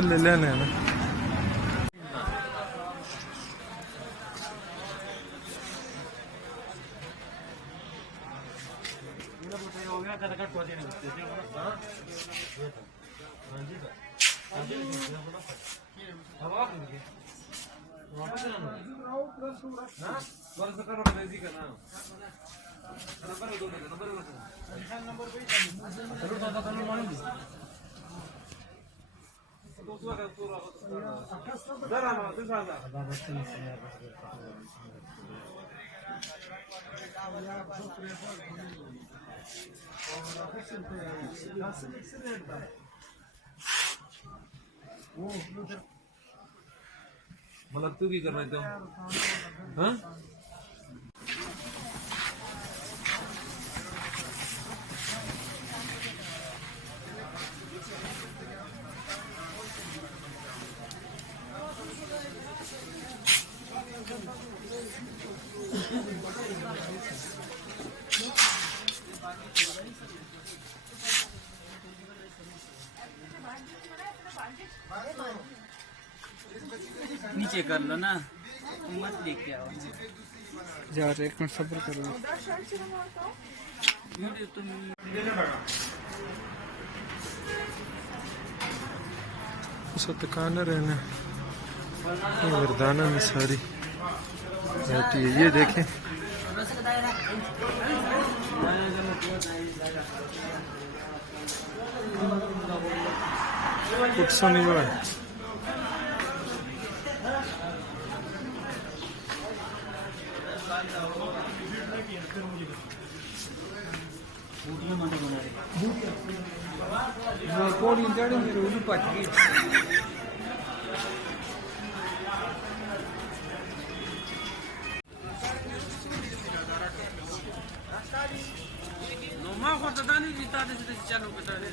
थले लेने हैं ना। मतलब तू की कर रहे थे? हाँ? नीचे कर लो ना, मत लेके आओ यार एक मिनट सब्र करो। तुम उसे दुकान रहना वरदाना में सारी रहती है। ये देखें कुछ नहीं हुआ है। नोमा को तो नहीं जीता, चलो बता दे।